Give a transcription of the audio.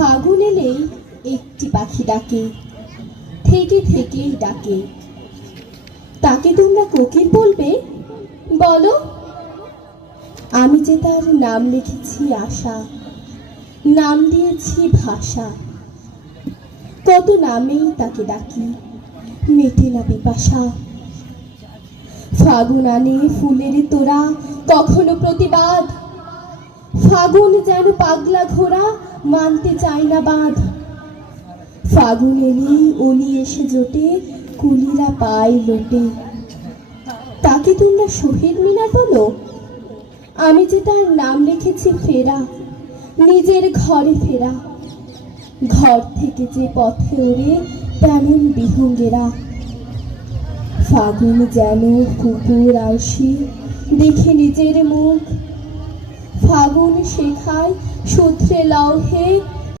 ফাগুন এলেই একটি পাখি ডাকে, থেকে থেকেই ডাকে। তাকে তোমরা কোকিল বলবে? বলো। আমি যে তার নাম লিখেছি আশা, নাম দিয়েছি ভাষা। কত নামেই তাকে ডাকি, মেটে না পিপাসা। ফাগুন আনে ফুলের তোড়া, কখনো প্রতিবাদ। ফাগুন যেন পাগলা ঘোড়া, মানতে চায় না বাঁধ। ফাগুন এলেই অলি এসে জোটে, কুলিরা পায় লোটে। তাকে তোমরা শহীদ মিনার বলো? আমি যে তার নাম লিখেছি ফেরা, নিজের ঘরে ফেরা। ঘর থেকে যে পথে ওড়ে তেমন বিহঙ্গেরা। ফাগুন যেন কুকুর আলসি, দেখে নিজের মুখ। ফাগুন শেখায় সূত্রে লও হে